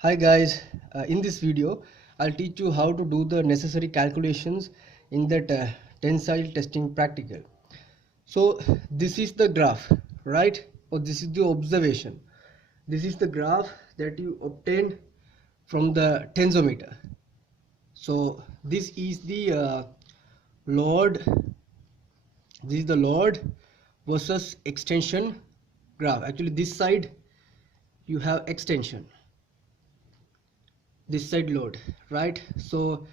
Hi guys, in this video I'll teach you how to do the necessary calculations in that tensile testing practical. So this is the graph, right? Or this is the observation. This is the graph that you obtained from the tensometer. So this is the load. This is the load versus extension graph. Actually, this side you have extension, this side load, right? So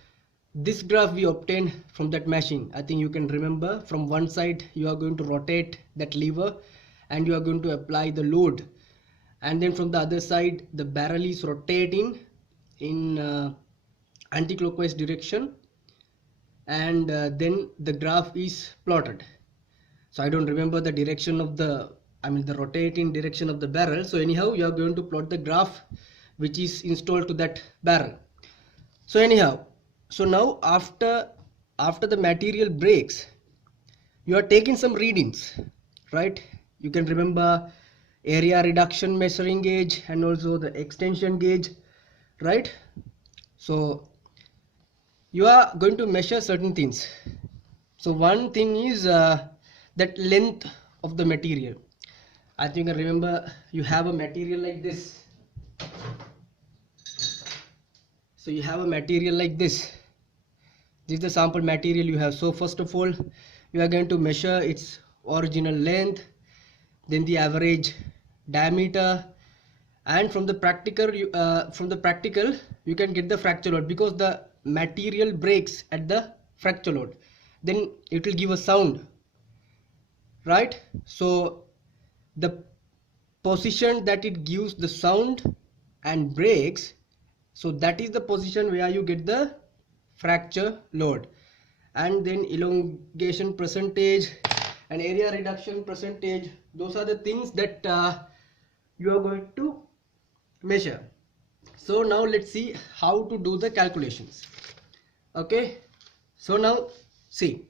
this graph we obtained from that machine. I think you can remember, from one side you are going to rotate that lever and you are going to apply the load, and then from the other side the barrel is rotating in anti-clockwise direction, and then the graph is plotted. So I don't remember the direction of the the rotating direction of the barrel. So anyhow, you are going to plot the graph which is installed to that barrel. So anyhow, so now after the material breaks, you are taking some readings, right? You can remember area reduction measuring gauge and also the extension gauge, right? So you are going to measure certain things. So one thing is that length of the material. I think I remember you have a material like this. So you have a material like this. This is the sample material you have. So first of all, you are going to measure its original length, then the average diameter, and from the practical you can get the fracture load, because the material breaks at the fracture load. Then it will give a sound, right? So the position that it gives the sound and breaks, so that is the position where you get the fracture load. And then elongation percentage and area reduction percentage, those are the things that you are going to measure. So now let's see how to do the calculations. Okay, so now see,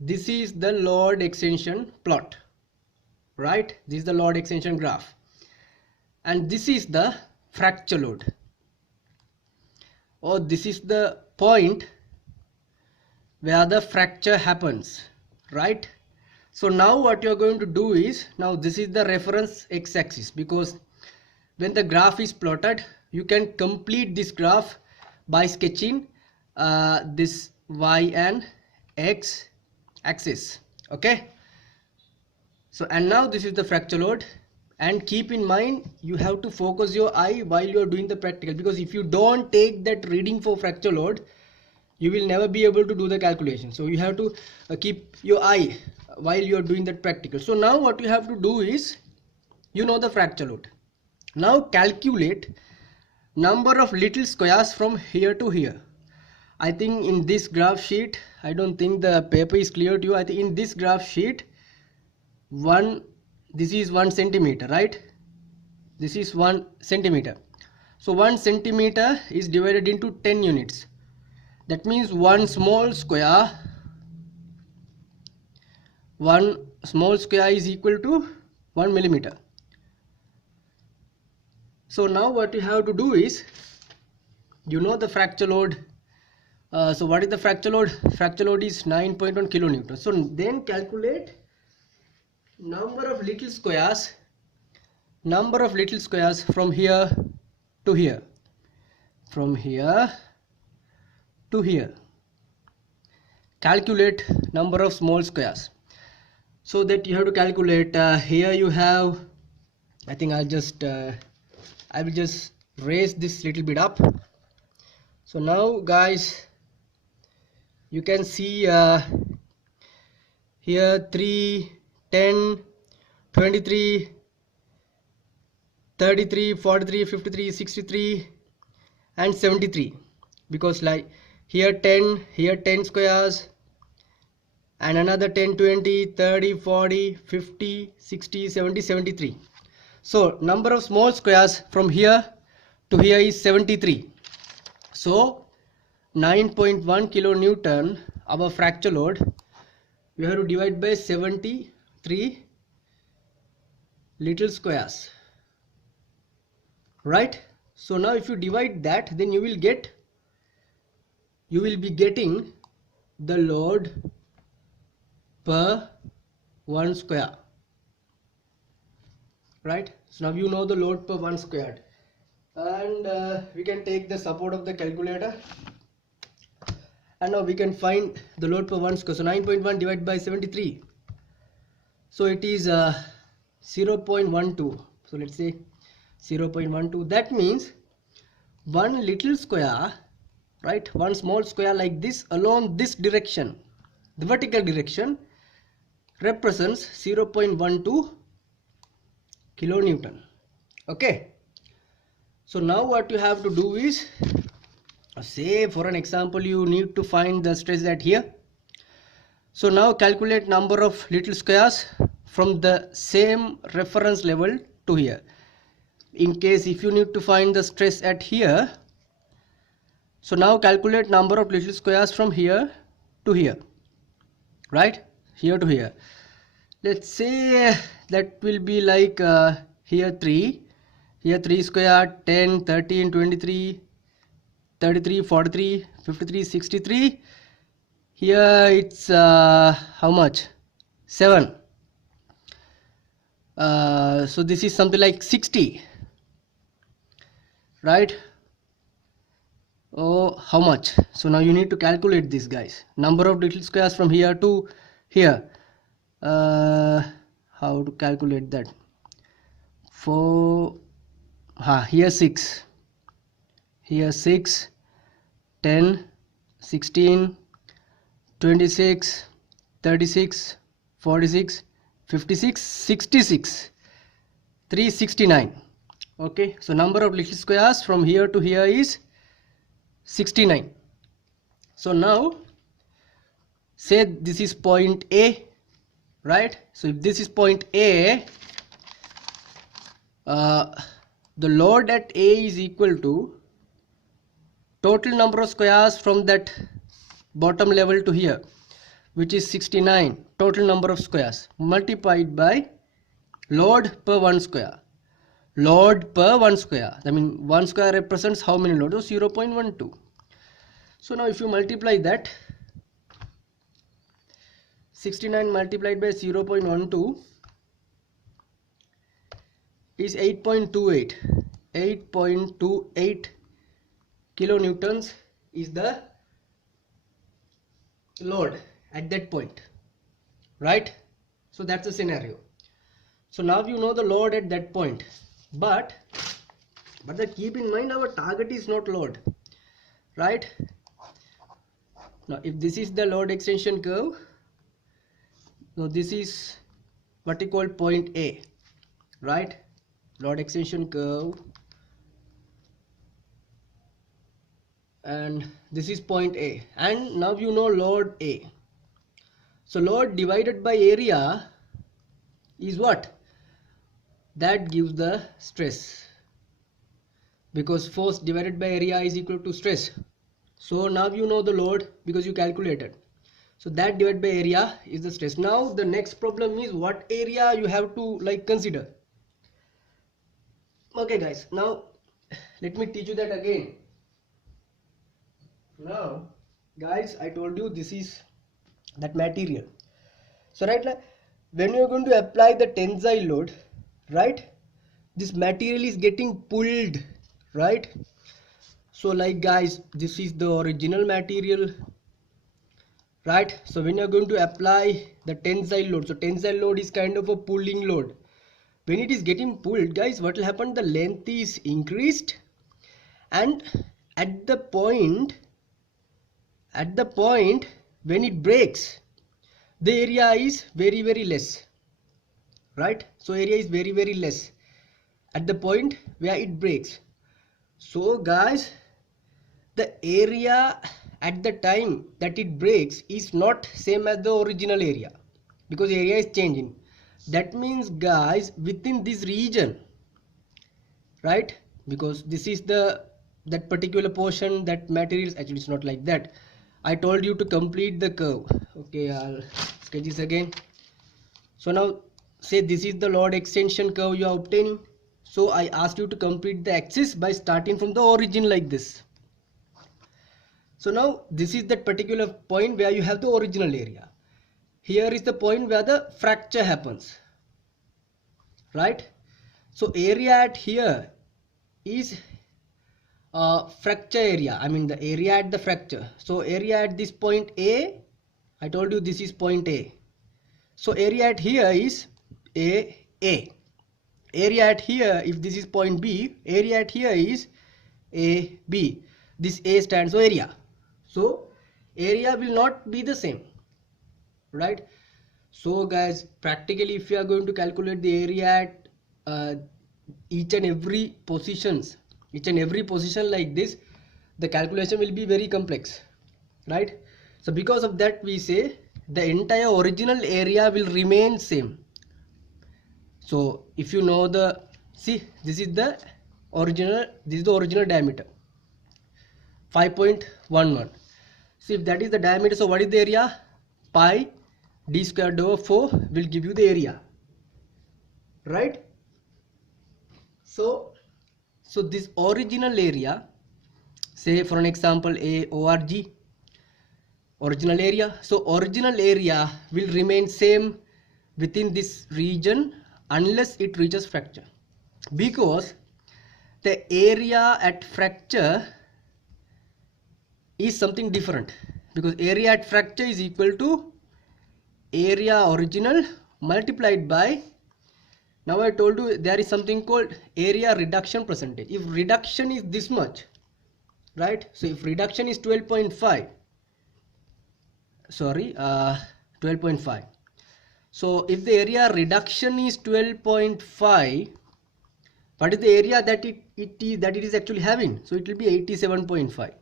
this is the load extension plot, right? This is the load extension graph, and this is the fracture load, or this is the point where the fracture happens, right? So now what you are going to do is, now this is the reference x-axis, because when the graph is plotted, you can complete this graph by sketching this y and x axis. Okay, so and now this is the fracture load, and keep in mind you have to focus your eye while you are doing the practical, because if you don't take that reading for fracture load, you will never be able to do the calculation. So you have to keep your eye while you are doing that practical. So now what you have to do is, you know the fracture load. Now calculate number of little squares from here to here. I think in this graph sheet, I don't think the paper is clear to you. I think in this graph sheet, this is 1 centimeter, right? This is 1 centimeter. So 1 centimeter is divided into 10 units. That means one small square is equal to 1 millimeter. So now what you have to do is, you know the fracture load. So what is the fracture load? Fracture load is 9.1 kilonewton. So then calculate number of little squares from here to here, from here to here. Calculate number of small squares. So that you have to calculate, here you have, I think I will just raise this little bit up. So now guys, you can see here 3, 10, 23, 33, 43, 53, 63 and 73, because like here 10 squares, and another 10, 20, 30, 40, 50, 60, 70, 73. So number of small squares from here to here is 73. So 9.1 kilonewton our fracture load, we have to divide by 73 little squares, right? So now if you divide that, then you will be getting the load per 1 square, right? So now you know the load per 1 squared, and we can take the support of the calculator, and now we can find the load per 1 square. So 9.1 divided by 73, so it is 0.12. So let's say 0.12. That means one little square, right, one small square like this along this direction, the vertical direction, represents 0.12 kilonewton. Okay, so now what you have to do is, say for an example, you need to find the stress at here. So now calculate number of little squares from the same reference level to here. In case if you need to find the stress at here, so now calculate number of little squares from here to here, right, here to here. Let's say that will be like here 3 square, 10, 13, 23, 33, 43, 53, 63. Here it's how much, 7. So this is something like 60, right? Oh, how much? So now you need to calculate this, guys, number of little squares from here to here. How to calculate that? Here 6, here 6, 10, 16, 26, 36, 46, 56, 66, 369. Okay, so number of little squares from here to here is 69. So now say this is point A, right? So if this is point A, the load at A is equal to total number of squares from that bottom level to here, which is 69, total number of squares, multiplied by load per 1 square. Load per 1 square, I mean 1 square represents how many loads? 0.12. So now if you multiply that, 69 multiplied by 0.12 is 8.28. 8.28 kilonewtons is the load at that point, right? So that's the scenario. So now you know the load at that point, but keep in mind our target is not load, right? Now if this is the load extension curve, now this is what we call point A, right? Load extension curve, and this is point A, and now you know load A. So load divided by area is what? That gives the stress, because force divided by area is equal to stress. So now you know the load because you calculated. So that divided by area is the stress. Now the next problem is what area you have to like consider. Okay guys, now let me teach you that again. Now guys, I told you this is that material. So right now when you are going to apply the tensile load, right, this material is getting pulled, right? So like guys, this is the original material, right? So when you are going to apply the tensile load, so tensile load is kind of a pulling load. When it is getting pulled, guys, what will happen? The length is increased, and at the point when it breaks, the area is very less, right? So area is very less at the point where it breaks. So guys, the area at the time that it breaks is not same as the original area, because area is changing. That means guys, within this region, right, because this is that particular portion, that material, actually it's not like that. I told you to complete the curve. Okay, I'll sketch this again. So now say this is the load extension curve you are obtaining. So I asked you to complete the axis by starting from the origin like this. So now this is that particular point where you have the original area. Here is the point where the fracture happens, right? So area at here is fracture area, I mean the area at the fracture. So area at this point A, I told you this is point A. So area at here is A. Area at here, if this is point B, area at here is AB. This A stands for area. So area will not be the same, right? So guys, practically if you are going to calculate the area at each and every position like this, the calculation will be very complex, right? So because of that, we say the entire original area will remain same. So if you know the, see, this is the original diameter 5.11. See, if that is the diameter, so what is the area? Pi d squared over 4 will give you the area, right? So this original area, say for an example org, original area. So original area will remain same within this region unless it reaches fracture, because the area at fracture is something different, because area at fracture is equal to area original multiplied by, now I told you there is something called area reduction percentage. If reduction is this much, right? So if reduction is 12.5, sorry, 12.5. So if the area reduction is 12.5, what is the area that it is actually having? So it will be 87.5,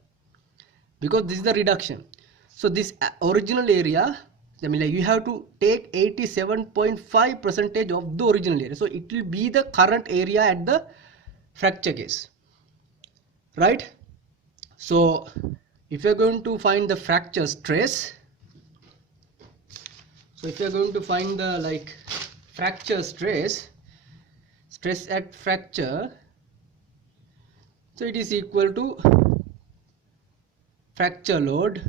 because this is the reduction. So this original area, I mean, like, you have to take 87.5% of the original area. So it will be the current area at the fracture case, right? So if you are going to find the fracture stress, so if you are going to find the fracture stress at fracture, so it is equal to fracture load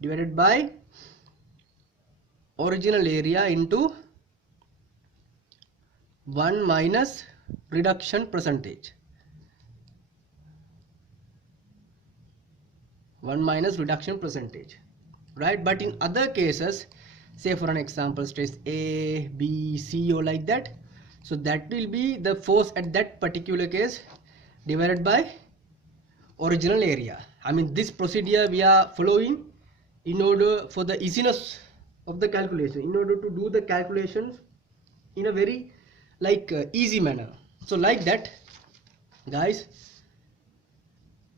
divided by original area into 1 minus reduction percentage. 1 minus reduction percentage, right? But in other cases, say for an example stress A, B, C, or like that, so that will be the force at that particular case divided by original area. I mean, this procedure we are following in order for the easiness of the calculation, in order to do the calculations in a very easy manner. So like that, guys,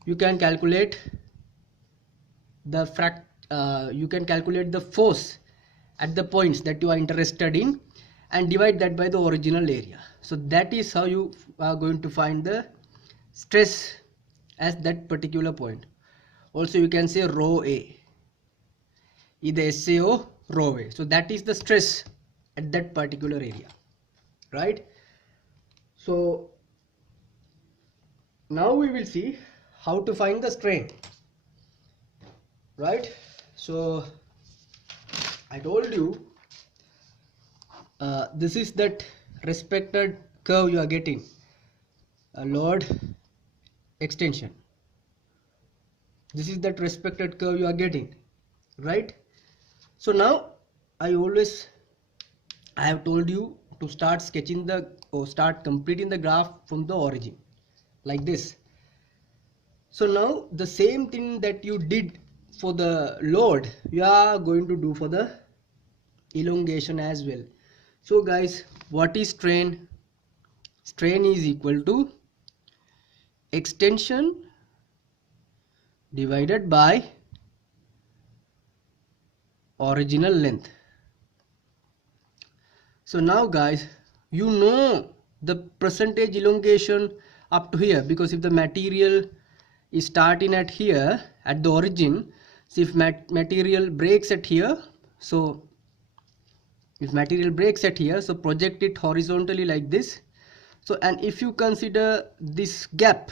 you can calculate the force at the points that you are interested in and divide that by the original area. So that is how you are going to find the stress at that particular point. Also you can say rho A, either SA or rho A. So that is the stress at that particular area, right? So now we will see how to find the strain, right? So I told you this is that respected curve you are getting, a load extension. This is that respected curve you are getting, right? So now I have told you to start sketching start completing the graph from the origin like this. So now the same thing that you did for the load, you are going to do for the elongation as well. So guys, what is strain? Strain is equal to extension divided by original length. So now guys, you know the percentage elongation up to here, because if the material is starting at here at the origin, so if material breaks at here, so If material breaks at here, so project it horizontally like this. So, and if you consider this gap,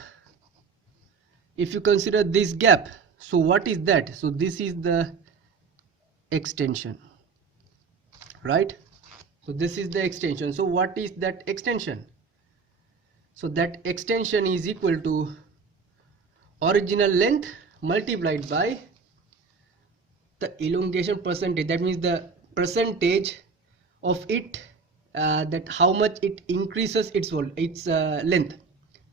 so what is that? So this is the extension, right? So this is the extension. So what is that extension? So that extension is equal to original length multiplied by the elongation percentage. That means the percentage of it, that how much it increases its length,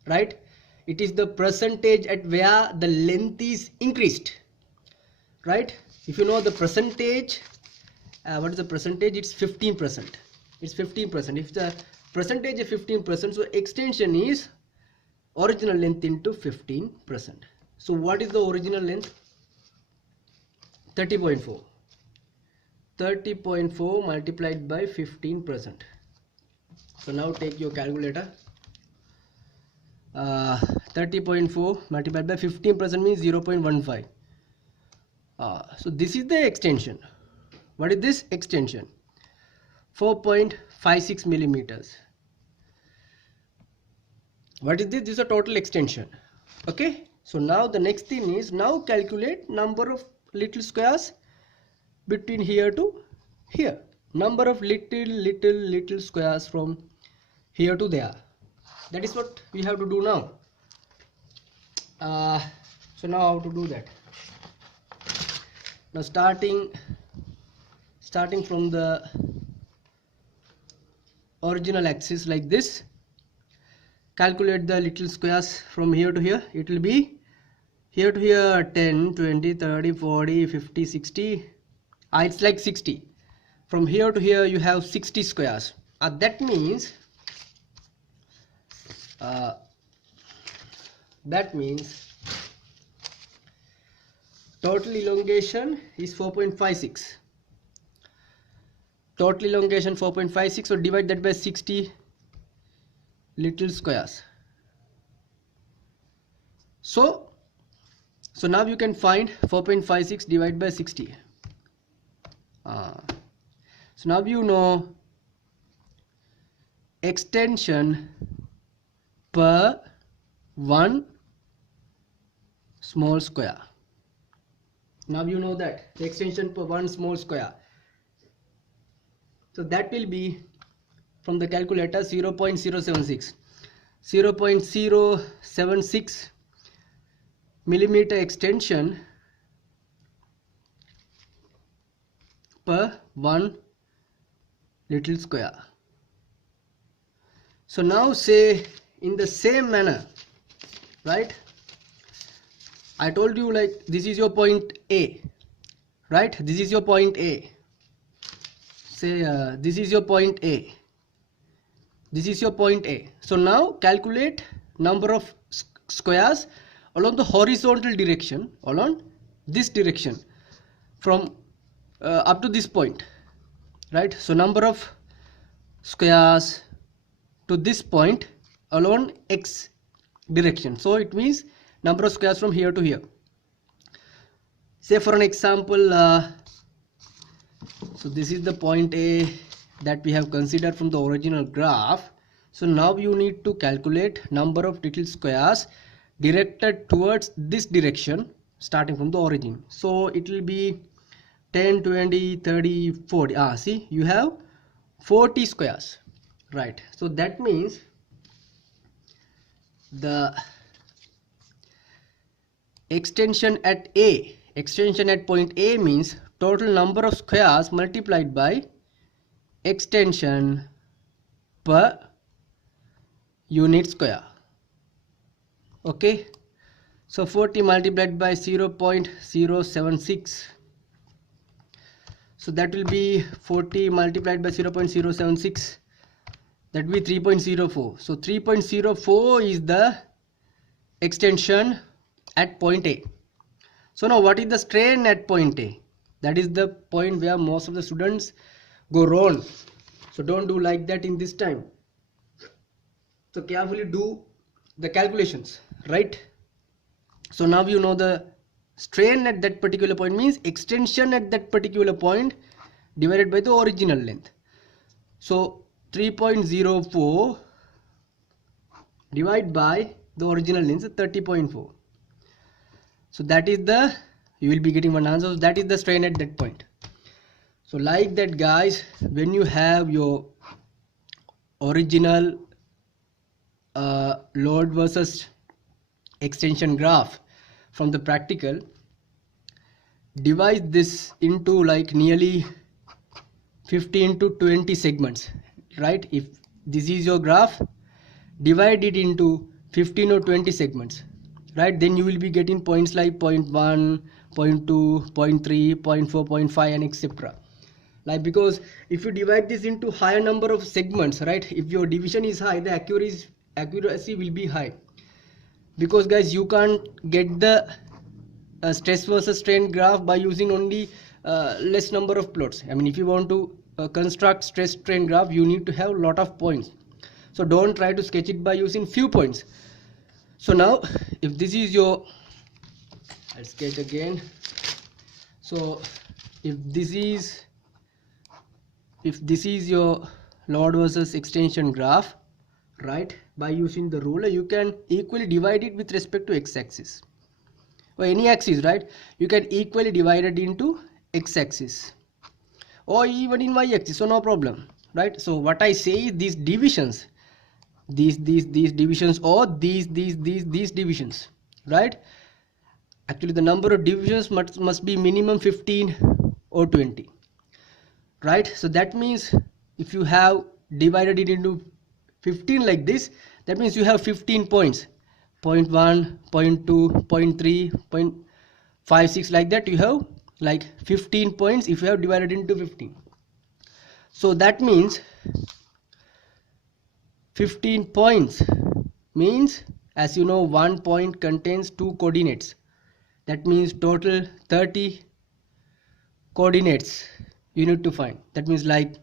right? It is the percentage at where the length is increased, right? If you know the percentage, what is the percentage? It's 15%. It's 15%. If the percentage is 15%, so extension is original length into 15%. So what is the original length? 30.4. 30.4 multiplied by 15%. So now take your calculator. 30.4 multiplied by 15% means 0.15. So this is the extension. What is this extension? 4.56 millimeters. What is this? This is a total extension. Okay. So now the next thing is, now calculate number of little squares between here to here. Number of little squares from here to there. That is what we have to do now. So now how to do that? Now starting from the original axis like this, calculate the little squares from here to here. It will be here to here 10, 20, 30, 40, 50, 60. It's like 60. From here to here you have 60 squares. That means total elongation is 4.56. Total elongation 4.56. So divide that by 60 little squares. So now you can find 4.56 divided by 60. So now you know extension per one small square. Now you know that the extension per one small square. So that will be from the calculator 0.076. 0.076 millimeter extension per one little square. So now say in the same manner, right? I told you like this is your point A, right? This is your point A. Say this is your point A. This is your point A. So now calculate number of squares along the horizontal direction, along this direction from up to this point, right? So number of squares to this point along x direction. So it means number of squares from here to here. Say for an example, so this is the point A that we have considered from the original graph. So now you need to calculate number of little squares directed towards this direction starting from the origin. So it will be 10, 20, 30, 40. See, you have 40 squares, right? So that means the extension at A, extension at point A means total number of squares multiplied by extension per unit square. Okay, so 40 multiplied by 0.076. So that will be 40 multiplied by 0.076. That will be 3.04. So 3.04 is the extension at point A. So now what is the strain at point A? That is the point where most of the students go wrong. So don't do like that in this time. So carefully do the calculations, right? So now you know the strain at that particular point means extension at that particular point divided by the original length. So 3.04 divided by the original length 30.4. So that is the, you will be getting one answer. So that is the strain at that point. So like that guys, when you have your original load versus extension graph from the practical, divide this into like nearly 15 to 20 segments, right? If this is your graph, divide it into 15 or 20 segments, right? Then you will be getting points like 0.1, 0.2, 0.3, 0.4, 0.5 and etc. Like, because if you divide this into higher number of segments, right, if your division is high, the accuracy will be high. Because guys, you can't get the stress versus strain graph by using only less number of plots. I mean, if you want to construct stress strain graph, you need to have lot of points. So don't try to sketch it by using few points. So now if this is your, I'll sketch again. So if this is your load versus extension graph, right, by using the ruler you can equally divide it with respect to x-axis or any axis, right? You can equally divide it into x-axis or even in y-axis, so no problem, right? So what I say is these divisions, these divisions, or these divisions, right? Actually the number of divisions must be minimum 15 or 20, right? So that means if you have divided it into 15 like this, that means you have 15 points, 0.1, 0.2, 0.3, 0.56, like that. You have like 15 points if you have divided into 15. So that means 15 points means, as you know, one point contains two coordinates. That means total 30 coordinates you need to find. That means, like,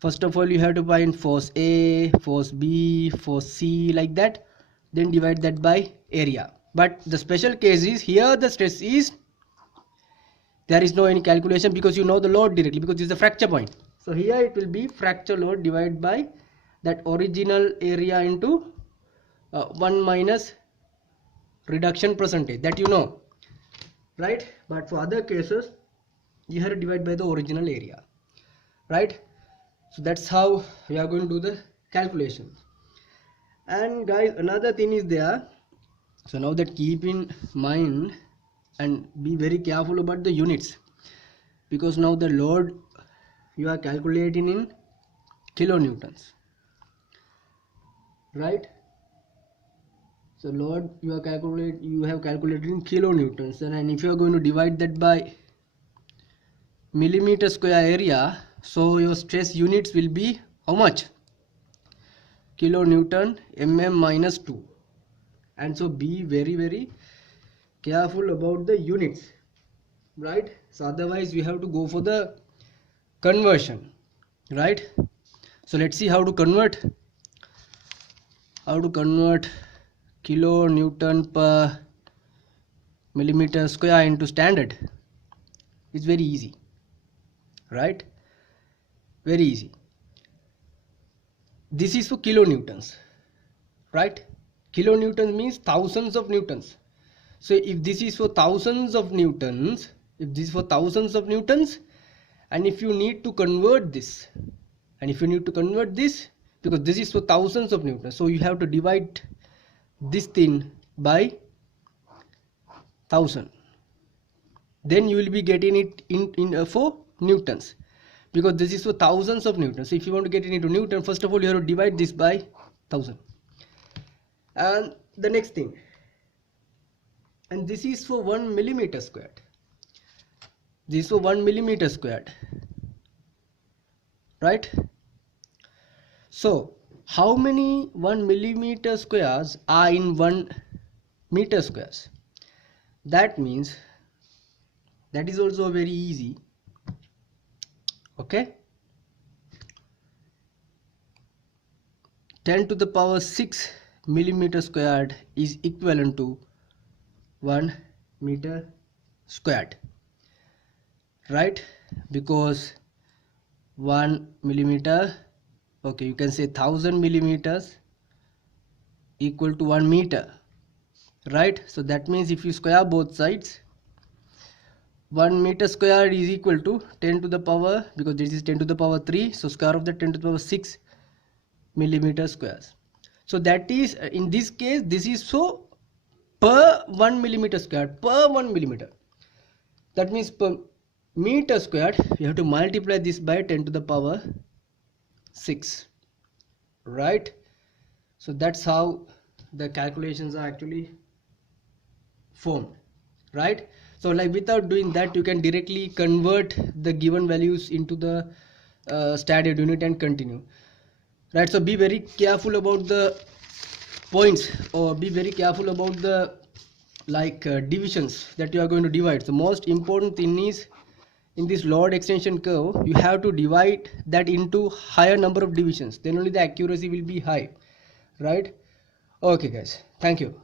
first of all you have to find force A, force B, force C, like that, then divide that by area. But the special case is here the stress is, there is no any calculation because you know the load directly, because this is a fracture point. So here it will be fracture load divided by that original area into 1 minus reduction percentage, that you know, right? But for other cases you have to divide by the original area, right? So that's how we are going to do the calculation. And guys, another thing is there. So now that, keep in mind and be very careful about the units, because now the load you are calculating in kilonewtons, right? So load you have calculated in kilonewtons, and if you are going to divide that by millimeter square area, so your stress units will be how much? Kilonewton mm minus 2. And so be very careful about the units, right? So otherwise we have to go for the conversion, right? So let's see how to convert kilonewton per millimeter square into standard. It's very easy, right? Very easy. This is for kilonewtons, right? Kilonewtons means thousands of newtons. So if this is for thousands of newtons, and if you need to convert this, because this is for thousands of newtons, so you have to divide this thing by 1000. Then you will be getting it in for newtons, because this is for thousands of newtons. So if you want to get it into newton, first of all you have to divide this by 1000. And the next thing, and this is for 1 millimeter squared. This is for 1 millimeter squared, right? So how many 1 millimeter squares are in 1 meter squares? That means that is also very easy. Okay, 10 to the power 6 millimeter squared is equivalent to 1 meter squared, right? Because 1 millimeter Okay, you can say 1000 millimeters equal to 1 meter, right? So that means if you square both sides, 1 meter square is equal to 10 to the power, because this is 10 to the power 3, so square of the 10 to the power 6 millimeter squares. So that is, in this case, this is so per 1 millimeter square, per 1 millimeter. That means per meter squared, you have to multiply this by 10 to the power 6, right? So that's how the calculations are actually formed, right? So like without doing that, you can directly convert the given values into the standard unit and continue, right? So be very careful about the points, or be very careful about the divisions that you are going to divide. The most important thing is, in this load extension curve, you have to divide that into higher number of divisions, then only the accuracy will be high, right? Okay guys, thank you.